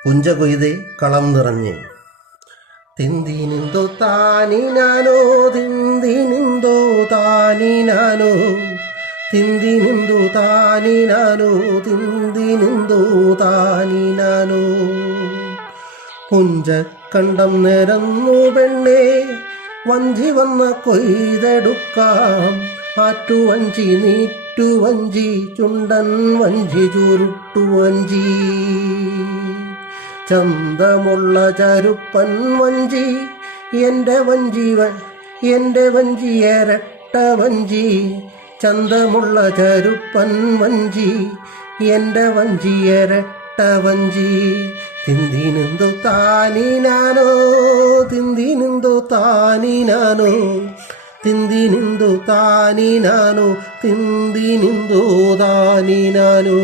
പുഞ്ച കൊയ്തേ കളം നിറഞ്ഞ് തിന്തിനിന്തോ താനിനാനോ തിന്തിനിന്തോ താനിനാനോ തിന്തിനിന്തോ താനിനാനോ തിന്തിനിന്തോ താനിനാനോ പുഞ്ചക്കണ്ടം നിരന്നു പെണ്ണേ വഞ്ചി വന്ന കൊയ്തെടുക്കാം ആറ്റുവഞ്ചി നീറ്റുവഞ്ചി ചുണ്ടൻ വഞ്ചി ചുരുട്ടുവഞ്ചി ചന്തമുള്ള ചരുപ്പൻ വഞ്ചി എൻ്റെ വഞ്ചി ഇരട്ട വഞ്ചി ചന്തമുള്ള ചരുപ്പൻ വഞ്ചി എൻ്റെ വഞ്ചി ഇരട്ട വഞ്ചി തിന്തിനിന്തോ താനിനാനോ തിന്തിനിന്തോ താനിനാനോ തിന്തിനിന്തോ താനിനാനോ തിന്തിനിന്തോ താനിനാനോ